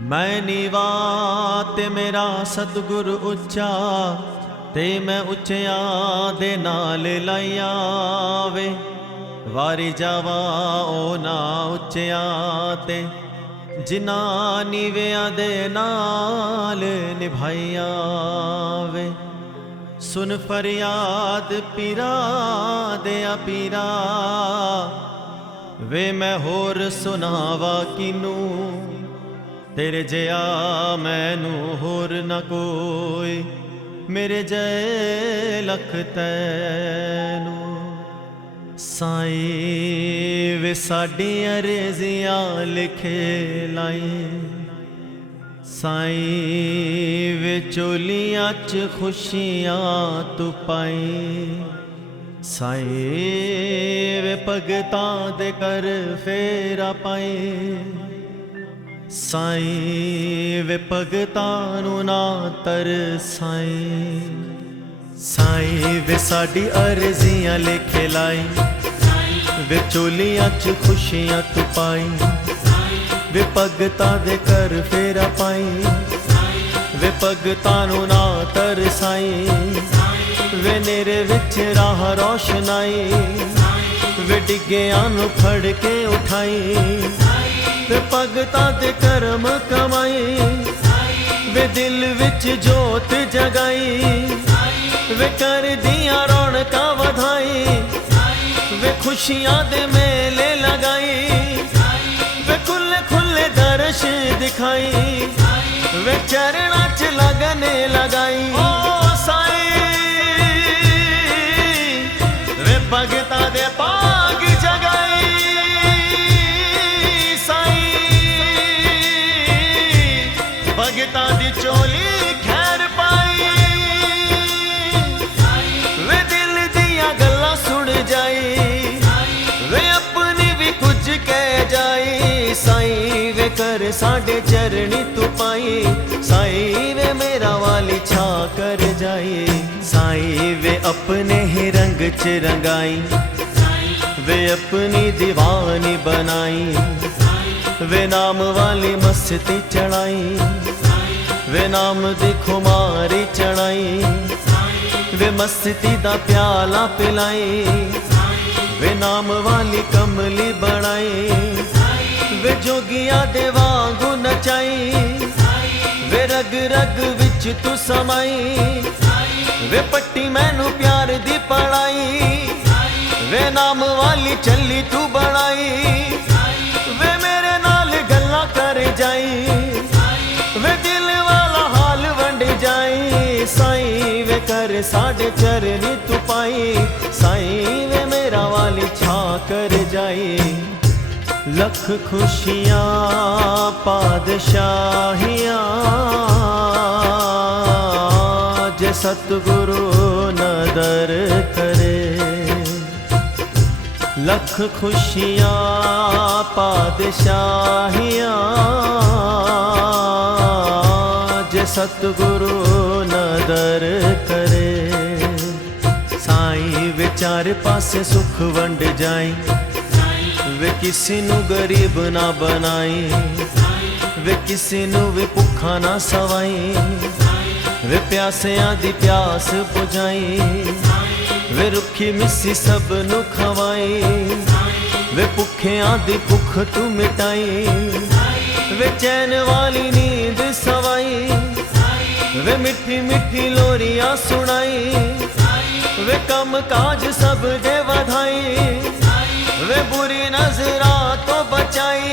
मैं नीवा ते मेरा सतगुर उच्चा, ते मैं उच्चिया दे नाल लाइया वे। वारी जावा ओ ना उच्चिया ते, जिना नीविया दे नाल निभाइया वे। सुन फरियाद पीरा दया पीरा, वे मैं होर सुनावा किनू। तेरे जया मैनू होर न कोई, मेरे जय लख तैनू। साईं वे साडी अरज़ियां लिखे लाई, साईं वे चोलियां च खुशियां तू पाई। साईं वे भगतां दे कर फेरा पाई, साईं वे भगतां नू ना तरसाई। साईं वे साडी अरज़ियां लिखे लाई, वे चोलियां च खुशियां तू पाई। वे भगतां दे कर फेरा पाई, वे भगतां नू ना तरसाई। वे नेरे विच राह रोशनाई, वे डिग्गियां नू फड़ के उठाई। वे भगतां दे करम कमाई, वे दिल विच जोत जगाई। वे कर दियां रौनकां वधाई, वे खुशियां दे मेले लगाई। वे खुले खुले दर्श दिखाई, वे चरणां च लगन लगाई। ओ साईं वे भगतां दे भाग जगाई। भगतां दी चोली खैर पाई, वे दिल दियां गल्लां सुन जाई। वे अपनी भी कुछ कह जाई। साईं वे कर साडे चरणी तू पाई, साईं वे मेरा वाली छा कर जाई। साईं वे अपने ही रंग च रंगाई, वे अपनी दीवानी बनाई। वे नाम वाली मस्ती चढ़ाई, वे नाम दी खुमारी चढ़ाई। वे मस्ती दा प्याला पिलाई, वे नाम वाली कमली बनाई। वे जोगिया दे वांगू नचाई, वे रग रग विच तू समाई। वे पट्टी मैनू प्यार दी पढ़ाई, वे नाम वाली चली तू बनाई। वे मेरे नाल गल्ला कर जाई, वे दिल वाला हाल वंड जाई। साईं वे कर साडे चरनी तू पाई, साईं वे मेरा वाली छा कर जाई। लख खुशियां पादशाहियां, जे सतगुरु नदर करे। लख खुशियां पादशाहियां, जे सतगुरु नदर करे। साईं वे चार पासे सुख वंड जाई, वे किसी नू गरीब ना बनाई। वे किसी नू वे भुखा ना सवाई, वे प्यासियां दी प्यास बुझाई। वे रुखी मिस्सी सब नू खवाई, वे भुखियां दी भुख तू मिटाई। वे चैन वाली नींद सवाई, वे मिठी मिठी लोरियां सुनाई। वे कम काज सब दे वधाई, वे बुरी नजरा तो बचाई।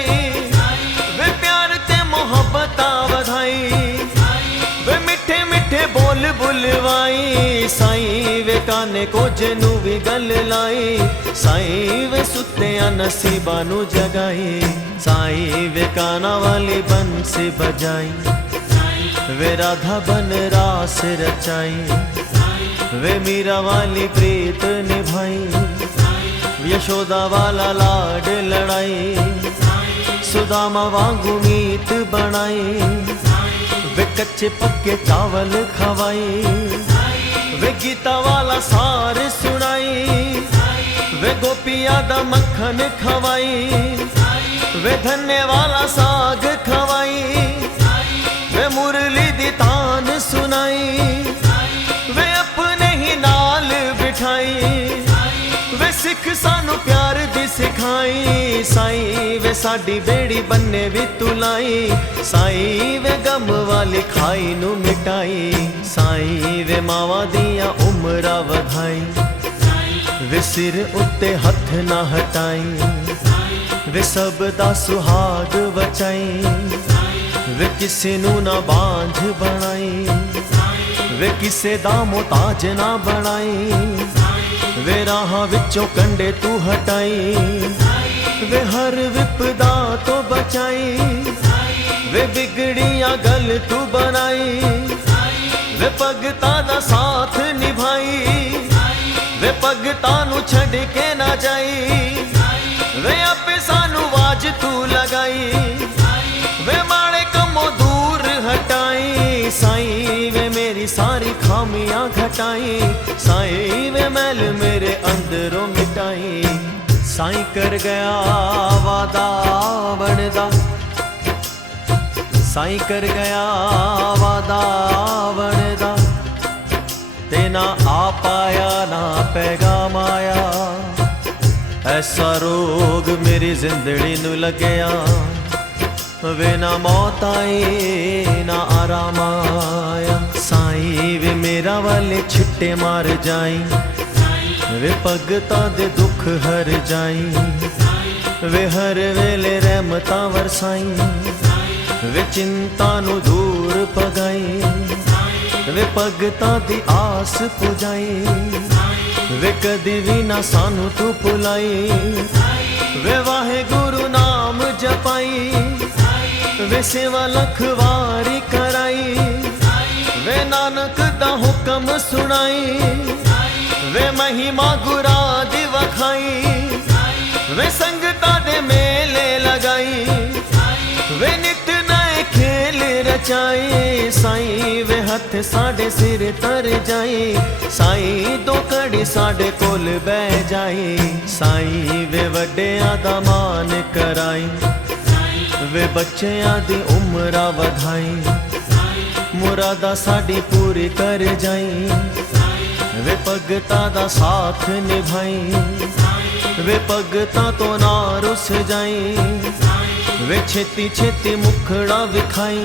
वे प्यार ते मोहब्बतां वधाई, वे मिठे मिठे बोल बुलवाई। साईं वे काने को जनू भी गल लाई, साईं वे सुत्तियां नसीबां नू जगाई। साईं वे काना वाली बंसी बजाई, वे राधा बन रास रचाई। वे मीरा वाली प्रीत निभाई, यशोदा वाला लाड लड़ाई। सुदामा वांगू मीत बनाई, वे कच्चे पक्के चावल खवाई। वे गीता वाला सार सुनाई, वे गोपिया दा मक्खन खवाई। वे धन्य वाला साग खवाई। निभाई। साईं वे साडी बेड़ी बन्ने भी तू लाई। साईं वे गम वाली खाई नू मिटाई। साईं वे मावां दियां उमरां वधाई। वे सिर उत्ते हथ ना हटाई। वे सब दा सुहाग बचाई। वे किसे नू ना बांझ बनाई। वे किसे दा मोहताज ना बनाई। वे राहां विचों कंडे तू हटाई। वे हर विपदा तो बचाई। वे बिगड़ियां गल तू बनाई। वे भगतां दा साथ निभाई। वे भगतां नू छड़ के ना जाई। वे आपे सानू आवाज तू लगाई। वे माड़े कमों दूर हटाई। साईं वे मेरी सारी खामियां घटाई। साईं वे मैल मेरे अंदरों मिटाई। साईं कर गया वादा बनदा। साईं कर गया वादा बनदा। ते ना आ पाया ना पैगाम आया। ऐसा रोग मेरी जिंदड़ी नू लगया। वे ना मौत आई ना आराम आया। साईं वे मेरा वाले छिट्टे मार जाई। वे भगतां दे दुख हर जाई। वे हर वेले रहमतां वरसाई। वे चिंता नू दूर भगाई। वे भगतां दी आस पुजाई। वे कदी भी ना सानू तू भुलाई। वे वाहेगुरु नाम जपाई। वे सेवा लखवारी कराई। वे नानक दा हुक्म सुनाई। वे महिमा गुरा दी वखाई। वे संगतां दे मेले लगाई। वे नित नए खेल रचाई। साईं वे हथ साडे सिर तर जाई। साईं दो कड़ी साडे कोल बह जाई। साईं वे वड्डियां दा मान कराई। वे बच्चियां दी उमरां वधाई। मुरादा साडी पूरी कर जाई। वे भगतां दा साथ निभाई। वे भगतां तो ना रुस जाई। वे छेती छेती मुखड़ा विखाई।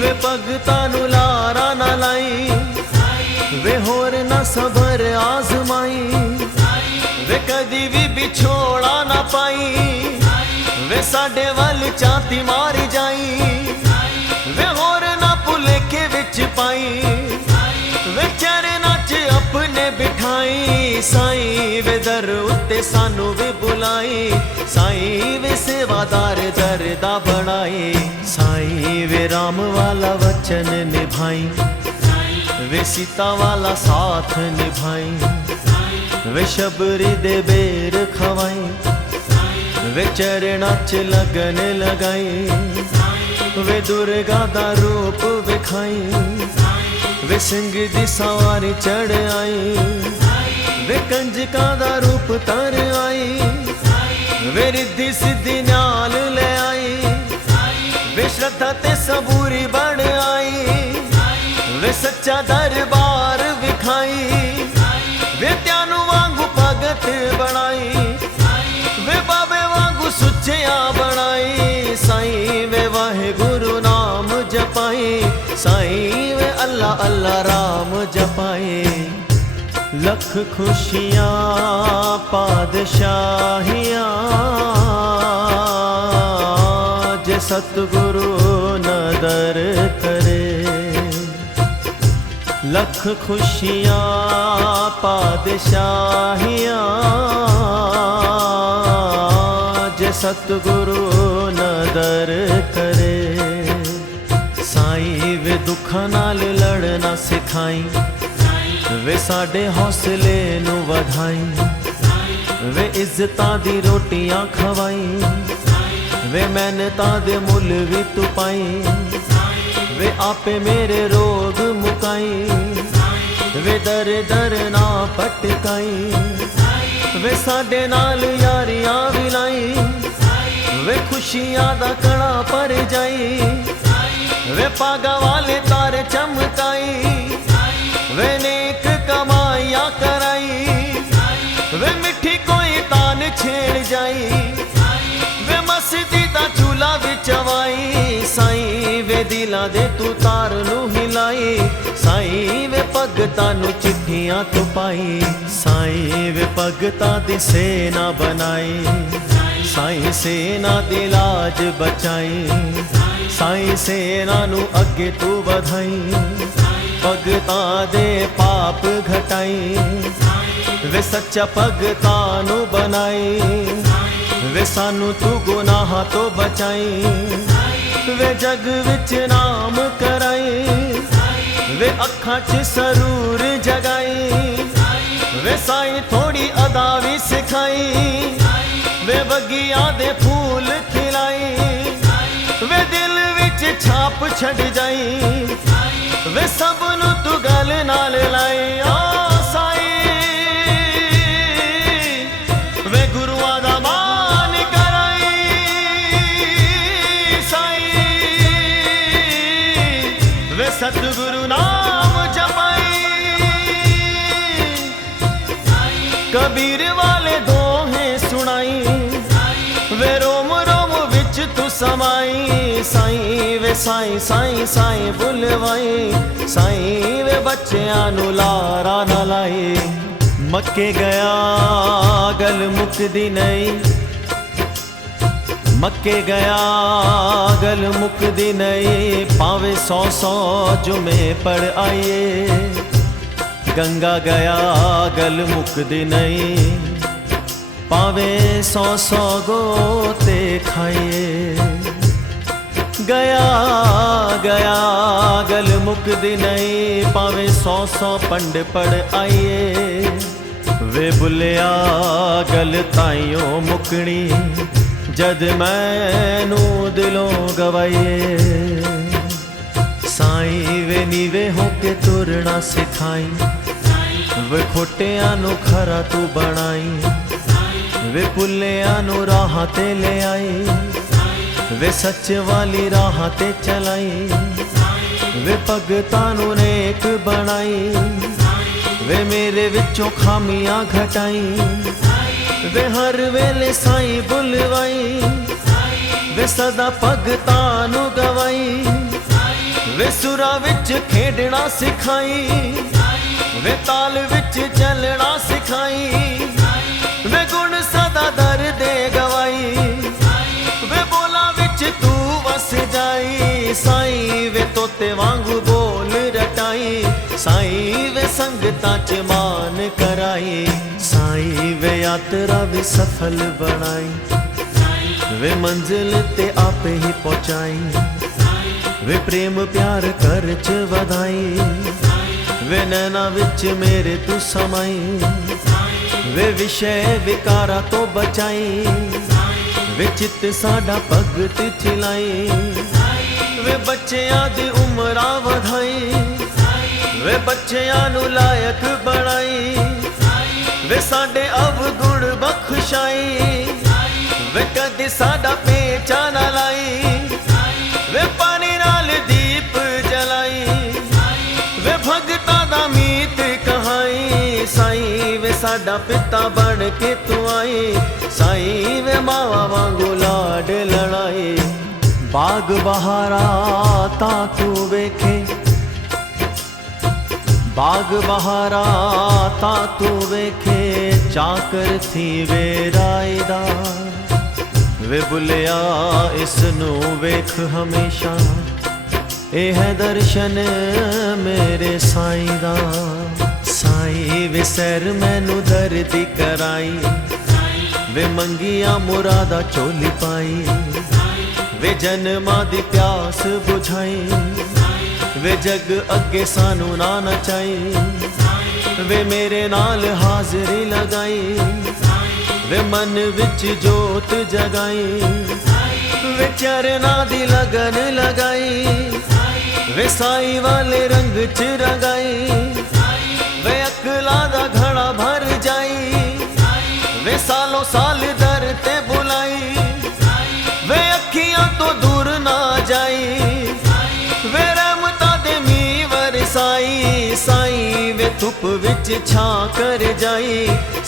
वे भगतां नू लारा ना लाई। वे होर ना सबर आजमाई। वे कदी भी बिछोड़ा ना पाई। वे साडे वल चाती मारी जाई। वे होर ना भुलेखे विच पाई। वे चरनां च अपने बिठाई। साईं वे दर उत्ते सानू भी बुलाई। साईं वे सेवादार दर दा बनाई। साईं वे राम वाला वचन निभाई। वे सीता वाला साथ निभाई। वे शबरी दे बेर खवाई। वे चरणां च लगन लगाई। वे दुर्गा दा रूप विखाई। वे सिंह दी सवारी चढ़ आई। वे कंजकां दा रूप तर आई। वे रिद्धि सिद्धि न्याल ले आई। वे श्रद्धा ते सबूरी बन आई। वे सच्चा दरबार विखाई। वे त्यानू वांगू भगत बनाई। वे बाबे वांगू सुचिया बनाई। साईं वे वाहेगुरु नाम जपाई। साईं वे अल्लाह अल्लाह राम जपाई। लख खुशियाँ पादशाहियाँ जे सतगुरु नदर करे। लख खुशियाँ पादशाहियाँ जे सतगुरु नदर करे। साईं वे दुखां नाल लड़ना सिखाई। वे साडे हौसले नू वधाई। वे इज्जतां दी रोटियां खवाई। वे मेहनतां दे मुल भी तू पाई। वे आपे मेरे रोग मुकाई। वे दर दर ना पटकाई। वे साडे नाल यारियां विलाई। वे खुशियां दा कड़ा पर जाई। वे पागा वाले तारे चमकाई। वे नेक कमाइयां कराई। वे मिठी कोई तान छेड़ जाई वे मस्ती दा चूल्हा विचवाई साईं वे दिलां दे तू तार नू हिलाई साईं वे भगतां नू चिट्ठियां तू पाई साईं वे भगतां दी सेना बनाई साईं सेना दी लाज बचाई साईं सेना नू अगे तू वधाई भगतां दे पाप घटाई वे सच्चा भगतां नू बनाई वे सानू तू गुनाह तो बचाई वे जग विच नाम कराई वे अखां च सरूर जगाई वे साईं थोड़ी अदा भी सिखाई वे बगिया दे फूल खिलाई वे दिल विच छाप छड़ जाई वे सब नू तू गल नाल लाई वे गुरुआ दा मान कराई साईं वे सतगुरु नाम जपाई कबीर वाले दोहे सुनाई वे रोम रोम विच तू समाई साईं वे साईं साईं साईं बुलवाई साईं वे बच्चियां नू लारा ना लाई मक्के गया गल मुकदी नहीं मक्के गया गल मुकदी नहीं पावे 100 जुमे पढ़ आइए गंगा गया गल मुकदी नहीं पावे 100 गोते खाइए गया गया गल मुकदी नहीं पावे 100 पंड पढ़ आइए वे बुलिया गल ताइयों मुकनी जद मैनू दिलों गवाइए साईं वे नीवे होके तुरना सिखाई वे खोटियां नू खरा तू बनाई वे पुलियां नू राह ते ले आई वे सच वाली राह ते चलाई वे भगतां नू नेक बनाई वे मेरे विचों खामियां घटाई वे हर वेले साईं बुलवाई वे सदा भगतां नू गवाई वे सुरा विच खेडना सिखाई वे ताल विच चलना सिखाई वे गुण सदा दर दे गवाई वे बोला विच तू वस जाई साईं वे तोते वांगू बोल रटाई साईं वे संगतां च मान कराई साईं वे यात्रा भी सफल बनाई वे मंजिल ते आपे ही पहुंचाई वे प्रेम प्यार कर च वधाई वे नैना विच मेरे तू समाई वे विषय विकारा तो बचाई वे चित साडा भगत चिलाई वे बच्चियां दी उमरा वधाई वे बच्चियां नू लायक बनाई वे साडे अवगुण बख्शाई वे कदी साडा पेचा ना लाई वे पानी नाल दीप जलाई वे भगतां दा मीत कहाई साईं वे साडा पिता बन के तू आई साईं वे मावा वांगू लाड लड़ाई बाग बहारा ता तू वेखे बाग बहारा ता तू वेखे चाकर थी वे रायदा वे बुलिया इसनू वेख हमेशा ए है दर्शन मेरे साईं दा साईं वे सैर मैनू दर्दी कराई वे मंगिया मुरादा चोली पाई वे जन्मा दी प्यास बुझाई वे जग अगे सानू ना नचाई वे मेरे नाल हाजरी लगाई वे मन विच जोत जगाई वे चरना दी लगन लगाई वे साई वाले रंग च रंगाई वे अकला दा घड़ा भर जाई वे सालों साल दर ते बुलाई वे अखियां तो दूर ना जाई वे रहमता दे मी वरसाई साई वे तू चुप विच छा कर जाई।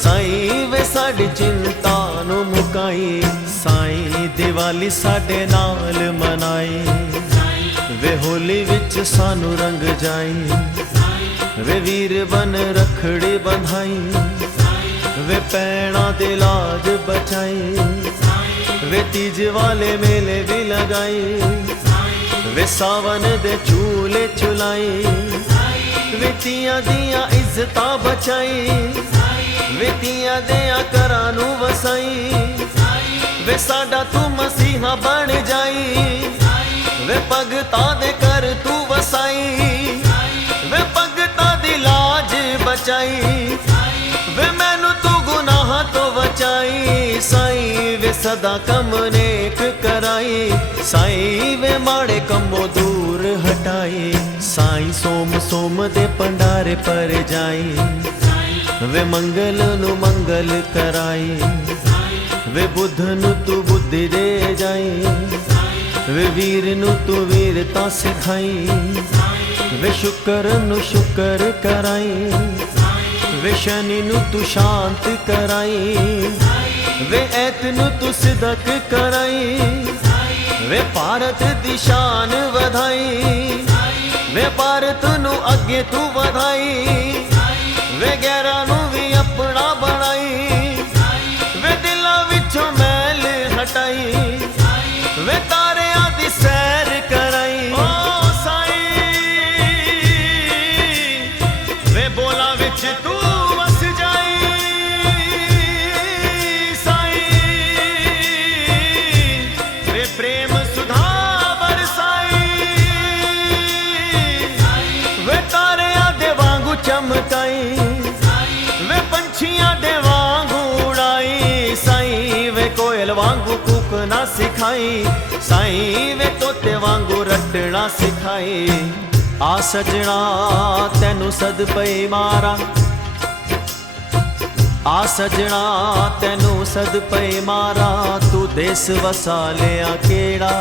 साईं वे साडी चिंता नू मुकाई। साईं दिवाली साडे नाल मनाई। वे होली विच सानू रंग जाई। वे वीर बन रखड़ी बंधाई। वे पैणा दे लाज बचाई। वे तीज वाले मेले भी लगाई। वे सावन दे झूले झुलाई। वे तियां दियां इज्जतां बचाई। वे तियां दियां घरां नू वसाई। वे साडा तू मसीहा बन जाई। वे भगतां दे कर तू वसाई। वे भगतां दी लाज बचाई। वे मैनू तू गुनाह तो बचाई। साईं वे सदा कम नेक कराई। साईं वे माड़े कमों दूर हटाई। साईं सोम सोम दे भंडारे पर जाई। वे मंगल नु मंगल कराई। वे बुध नु तू बुद्धि दे जाई। वे वीर नु तू वीरता सिखाई। वे शुक्र नु शुक्र कराई। वे शनि नु तू शांत कराई। वे ऐत नु तू सिदक कराई। वे भारत दी शान वधाई। वे भारत नु अगे तू वधाई। वे गैरा नु भी अपना बनाई। वे दिलों विचों मैल हटाई। वे तारियां दी सैर कराई। ओ साईं वे बोला विच तू वस जाई। साईं वे प्रेम सुधा बरसाई। वे तारियां दे वांगू चमकाई। वे पंछियां दे वांगू उड़ाई। साईं वे कोयल वांगू कूकना सिखाई। साईं वे तोते वांगू रटना सिखाई। आ सजना तैनू सद पई मारा। आ सजना तैनू सद पई मारा। तू देस वसा लिया केड़ा।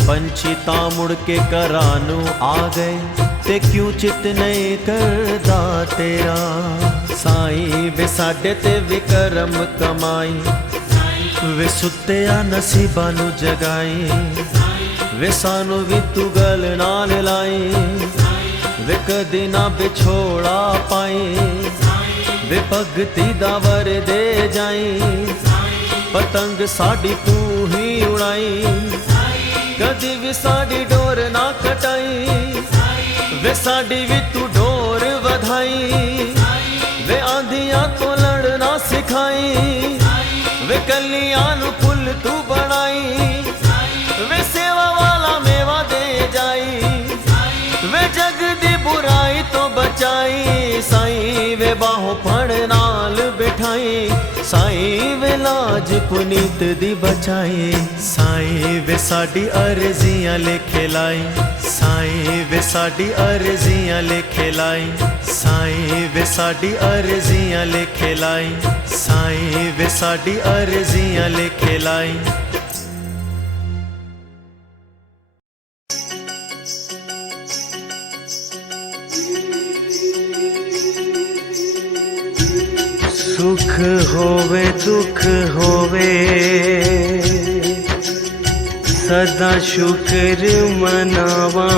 पंछी तां मुड़ के घरां नू आ गए। ते क्यों चित नहीं करदा तेरा। साईं वे साडे ते विक्रम कमाई। वे सुत्तिया नसीबा नू जगाई। वे सानू भी तू गल नाल लाई। वे कदी ना बिछोड़ा पाई। वे भगती दा वर दे जाई। पतंग साडी तू ही उड़ाई। कदी भी साडी डोर ना कटाई। वे साडी भी तू डोर वधाई। वे आंधियां तो लड़ना सिखाई। वे कलियां नू फुल तू बनाई। वे सेवा वाला मेवा दे जाई। वे जग दी बुराई तो बचाई। साईं वे बाहों फड़ नाल बिठाई। साईं वे लाज पुनीत दी बचाई। साईं वे साडी अर्जियां लिखे लाई। साईं वे साडी अर्जियां लिखे लाई। साईं वे साडी अर्जियां लिखे लाई। साईं वे साडी अर्जियां लिखे लाई। सुख होवे दुख होवे सदा शुक्र मनावा।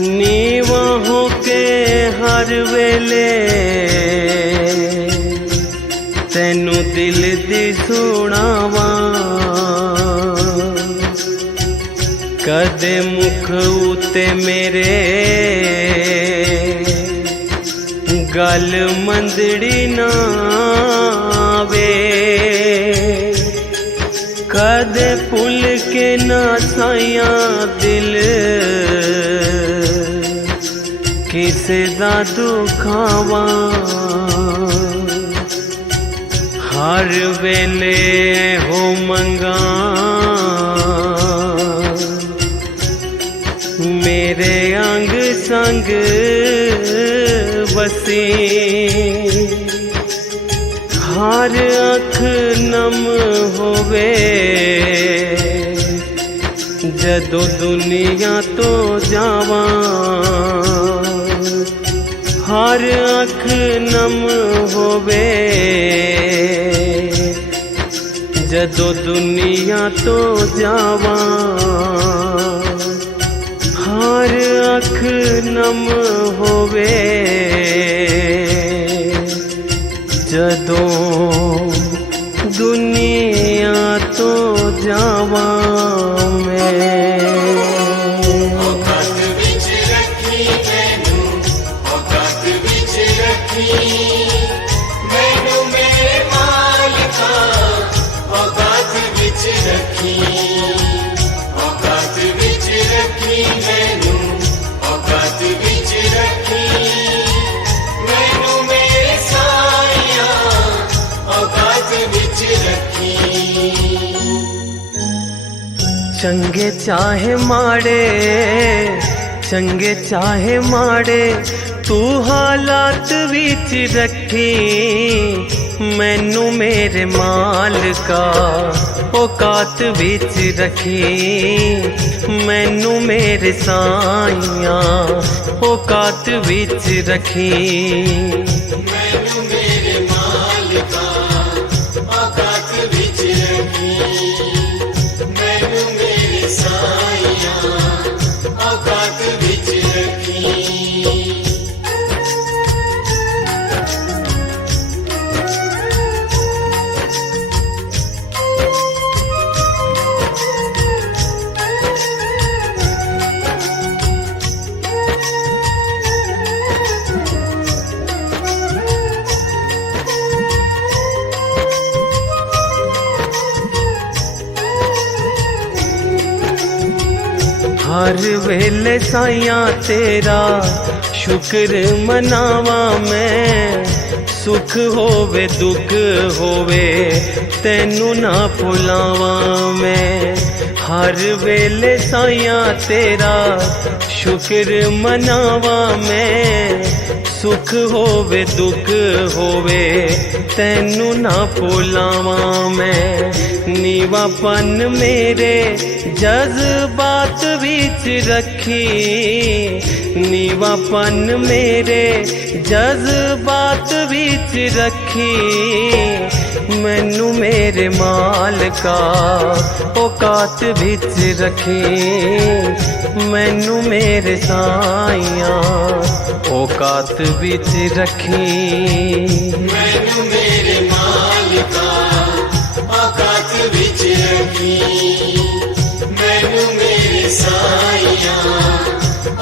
नीवा होके हर वेले तैनू दिल दी सुनावा। कदे मुख उते मेरे गल मंदड़ी ना आवे। कदे भुल के ना साया दिल किसे दा दुखावा। हर वेले हो मंगा मेरे अंग संग बसी। हर अख नम होवे जदों दुनिया तो जावां। हर अख नम होवे जदों दुनिया तो जावा। हर अख नम होवे जदों दुनिया तो जावा मैं। औकात विच रखी मैनू, औकात विच रखी मैनू मेरे मालिका, औकात विच रखी, औकात विच रखी मैनू, औकात विच रखी मैनू मेरे साईया, औकात विच रखी। चंगे चाहे माड़े, चंगे चाहे माड़े तू हालात विच रखी मैनू मेरे मालिका, औकात विच रखी मैनू मेरे साईया, औकात विच रखी। मैनू मेरे मालिका, औकात विच रखी मैनू मेरे साईया, औकात विच रखी। हर वेले साइया तेरा शुक्र मनावा मैं, सुख होवे दुख होवे तैनू ना भुलावा मैं। हर वेले साइया तेरा शुक्र मनावा मैं, सुख होवे दुख होवे तैनू ना भुलावा मैं। नीवापन मेरे जज्बात विच रखी, नीवापन मेरे जज्बात विच रखी मैनू मेरे मालिका, औकात विच रखी मैनू मेरे साईया, औकात विच रखी। मैनू मेरे मालिका, औकात विच रखी मैनू मेरे साईया,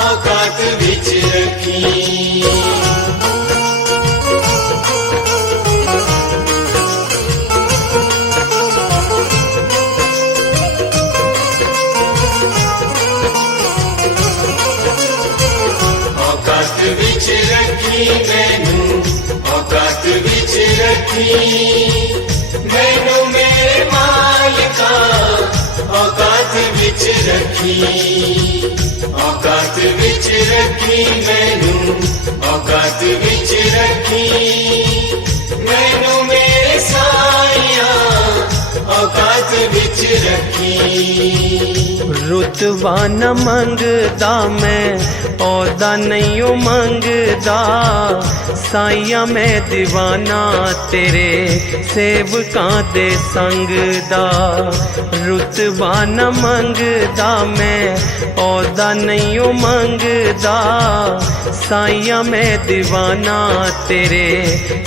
औकात विच रखी। औकात विच रखी मैनू, औकात विच रखी मैनू मेरे मालिका, औकात विच रखी, औकात विच रखी मैनू, औकात विच रखी मैनू मेरे साईया, औकात विच रखी। रुतबा न मंगदा मैं औदा नहीं मंगदा, साइया मैं दीवाना तेरे सेवकां दे संग दा। रुतबा न मंगदा मैं औदा नहीं मंगदा, साइया मैं दीवाना तेरे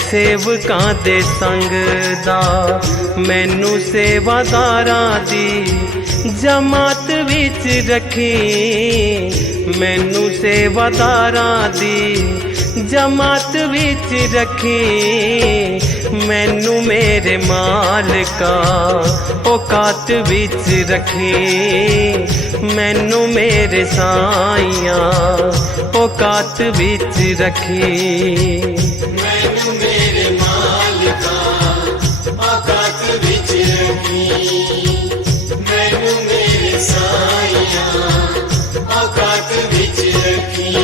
सेवकां दे संग दा। मैनू सेवादारां दी जमात विच रखी, मैनू सेवादारां दी जमात विच रखी मैनू मेरे मालिका, औकात विच रखी मैनू मेरे साईया, औकात विच रखी। मैनू मेरे मालिका, औकात विच रखी मैनू मेरे साईया, औकात विच रखी।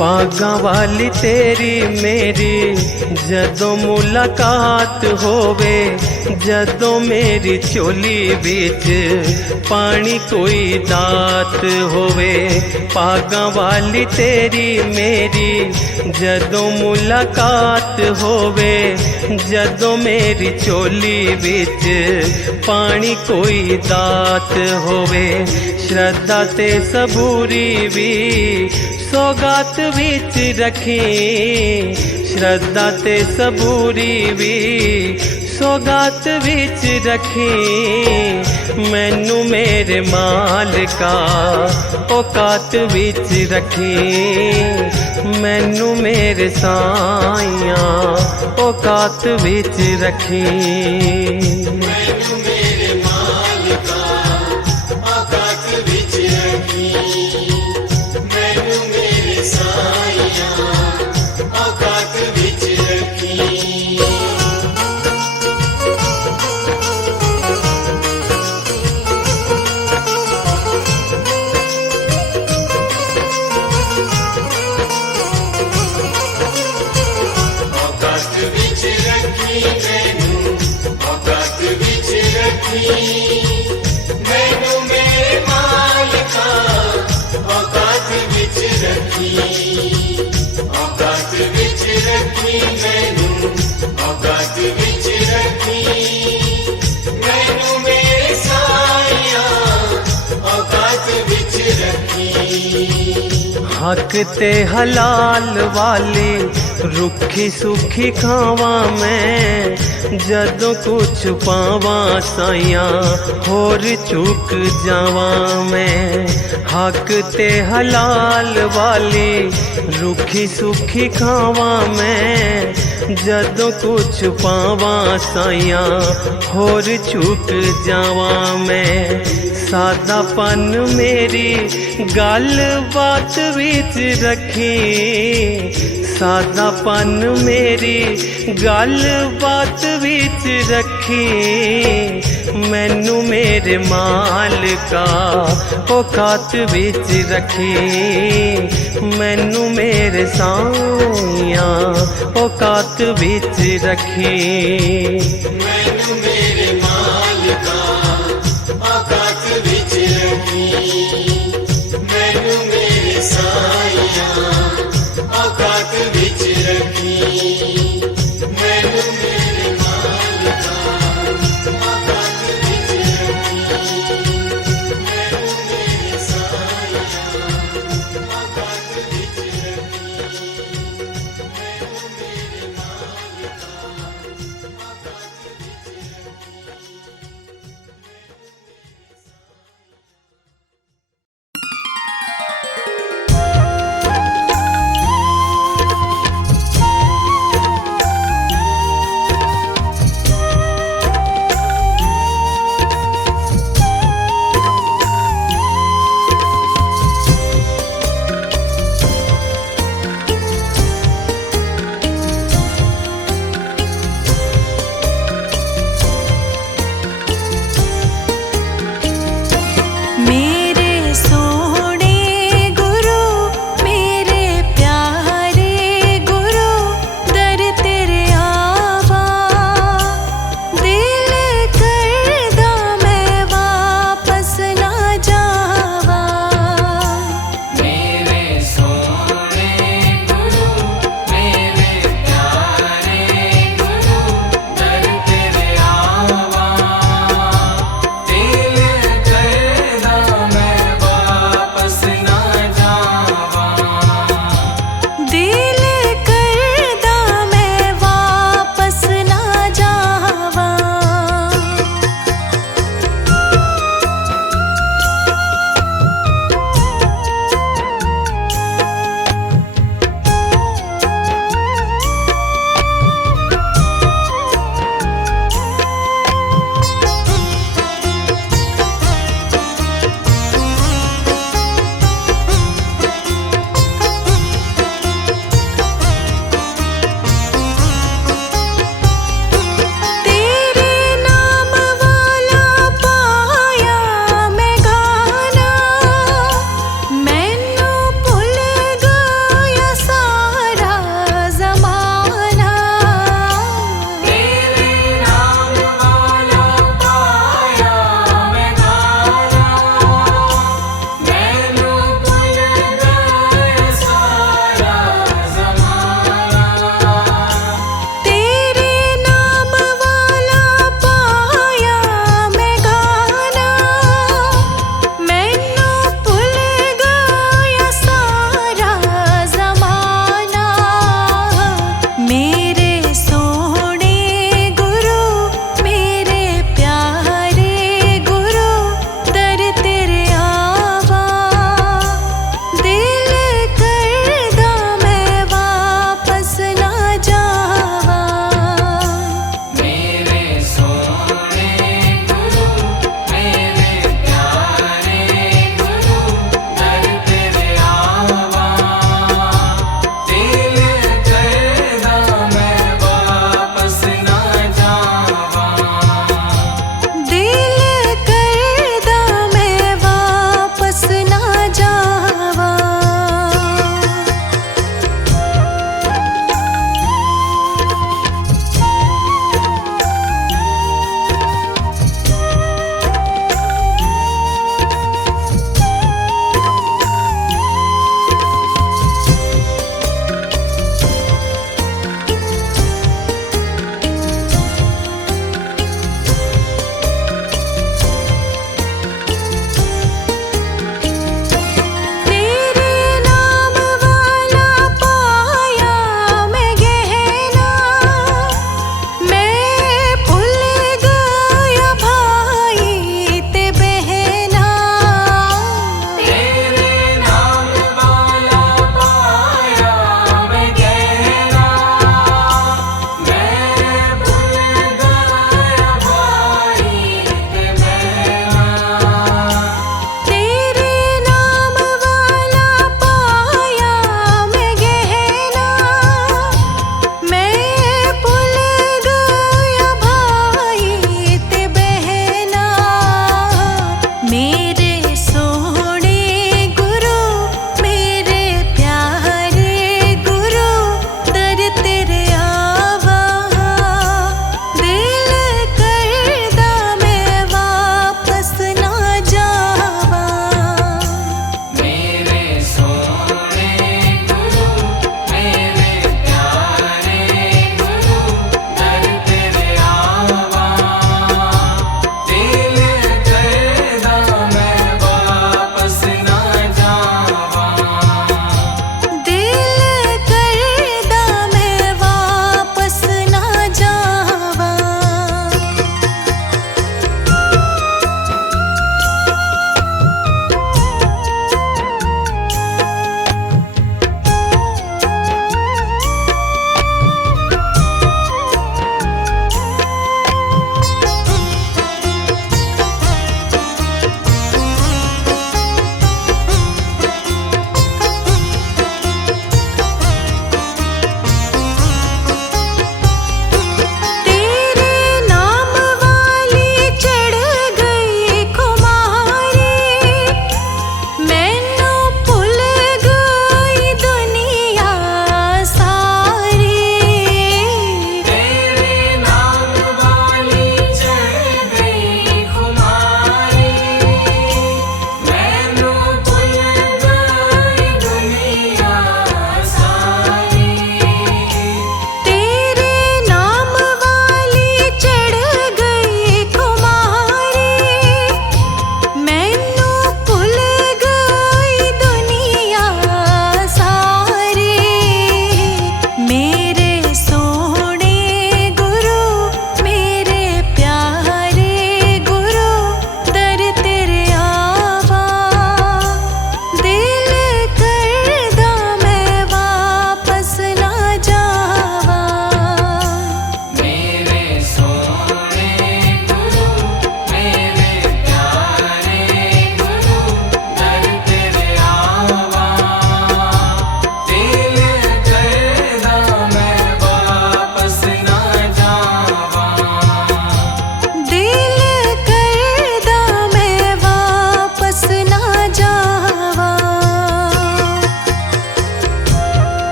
पागां वाली तेरी मेरी जदों मुलाकात होवे, जदों मेरी चोली बिच पानी कोई दात होवे। पागां वाली तेरी मेरी जदों मुलाकात होवे, जदों मेरी चोली बिच पानी कोई दात होवे। श्रद्धा ते सबूरी भी सौगात विच रखी, श्रद्धा ते सबूरी भी सौगात विच रखी। मैनू मेरे मालिका औकात विच रखी, मैनू मेरे साइया औकात विच रखी। मैनू मेरे मालिका औकात विच रखी, मैनू मेरे साइया औकात विच रखी। औकात विच रखी मैनू, औकात विच रखी। मैनू मेरे मालिका औकात विच रखी, औकात विच रखी मैनू, औकात विच रखी। मैनू मेरे साइया औकात विच रखी। हक ते हलाल वाली रुखी सुखी खावा मैं, जदों कुछ पावा साइया होर चुक जावा मैं। हक ते हलाल वाली रुखी सुखी खावा मैं, जदों कुछ पावा साइया होर चुक जावा मैं। सादापन मेरी गल बात विच रखी, सादापन मेरी गल बात विच रखी। मैनू मेरे मालिका औकात विच रखी, मैनू मेरे साइया औकात विच रखी। मैनू मेरे मालिका औकात विच रखी, मैनू मेरे साइया औकात विच रखी।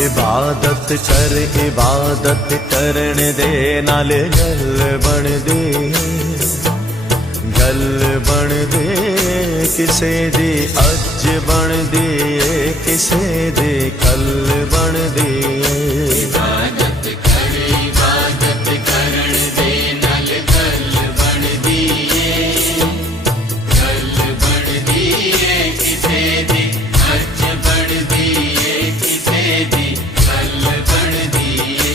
इबादत करन दे नाल गल बन दे, गल बन दे किसे दी अज बन दे, किसे दे कल बन दे। इबादत करन दे नाल गल बन दिए, गल बन दिए किसे दी अज बन दिए, किसे दी कल बन दिए।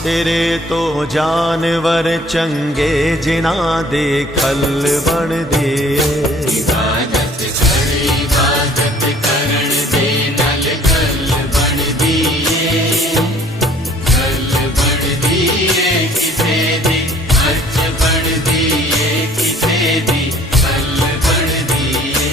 तेरे तो जानवर चंगे जिना दे खल बन दे। इबादत करन दे नाल गल बन दिए, गल बन दिए किसे दी अज बन दिए, किसे दी कल बन दिए।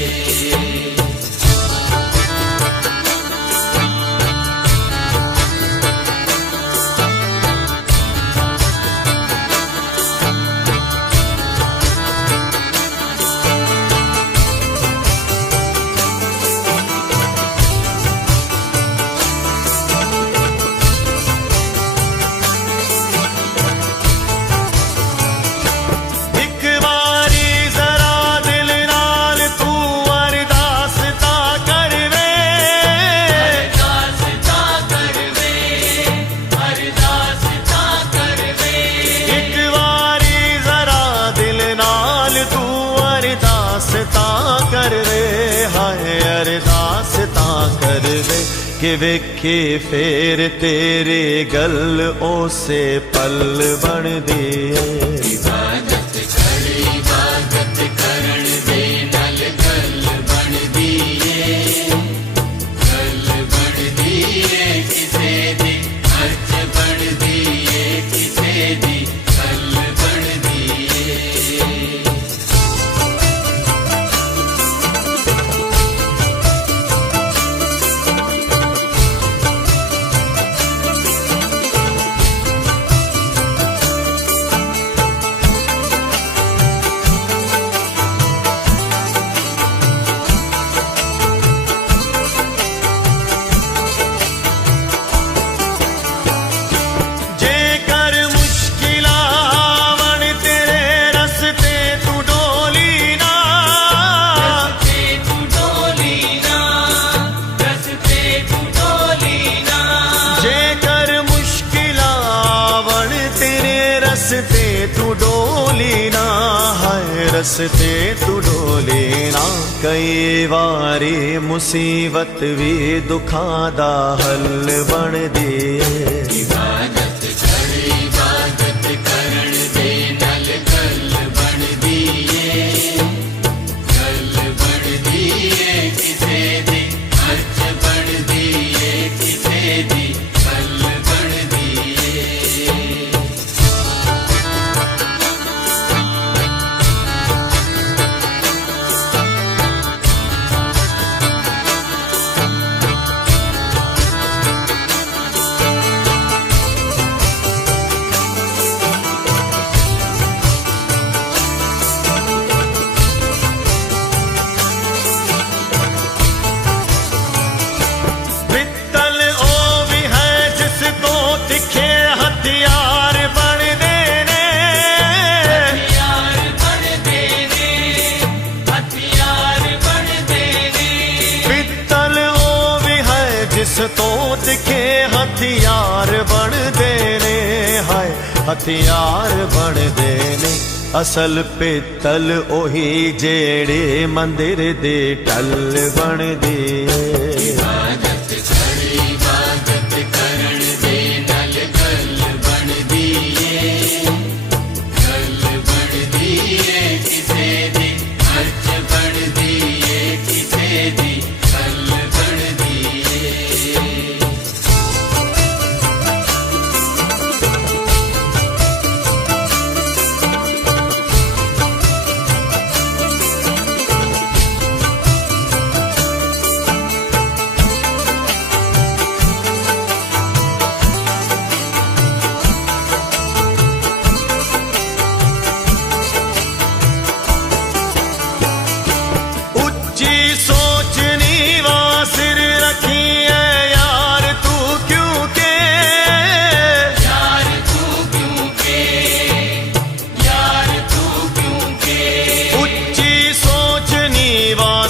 कि वेखे फेर तेरे गल ओसे पल बन दे। इबादत करन दे नाल गल बन दिए, गल बन दिए किसे दी अज बन दिए, किसे दी कल बन दिए। रस्ते तू डोली ना, कई वारी मुसीबत भी दुखां दा हल बन दे। इबादत करन दे नाल गल बन दिए, गल बन दिए किसे दी अज बन दिए, किसे दी कल बन दिए। तो दिखे हथियार बन देने, हाय हथियार बन देने, असल पित्तल ओही जेड़े मंदिर दे टल बनदी है। इबादत कर इबादत करण दे नल गल बनदी है। गल बनदी है किसे दी अर्च बनदी है किसे दी गल बनदी है।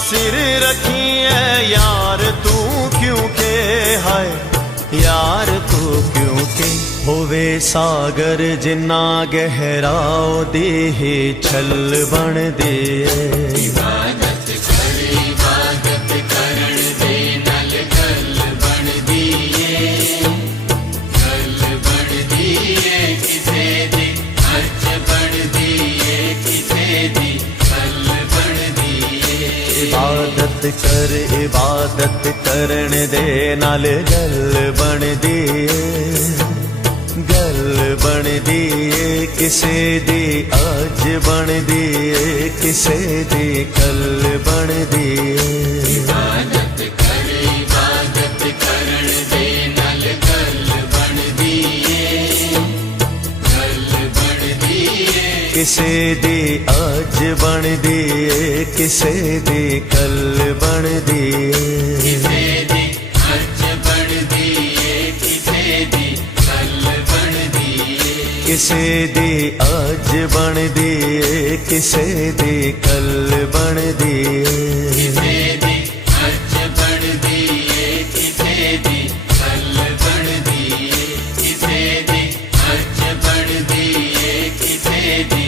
सिर रखी है यार तू क्योंकि हाय यार तू क्योंकि होवे सागर जिन्ना गहरा दे छल बन दे। इबादत कर इबादत करण दे नल गल बनदी है। गल बनदी है किसे दी अर्च बनदी है किसे दी गल बनदी है। इबादत कर इबादत करण दे नाल गल बनदी गल बनदी किसे दी अज बनदी किसे दी कल बनदी। इबादत कर इबादत करण दे नल गल बनदी है। गल बनदी है किसे दी अज बनदी किसे दी कल बनदी। किसे दी अर्च बनदी है किसे दी गल बनदी है। किसे दी अज बनदी किसे दी कल बनदी। किसे दी अर्च बनदी है किसे दी गल बनदी है। किसे दी अर्च बनदी है किसे दी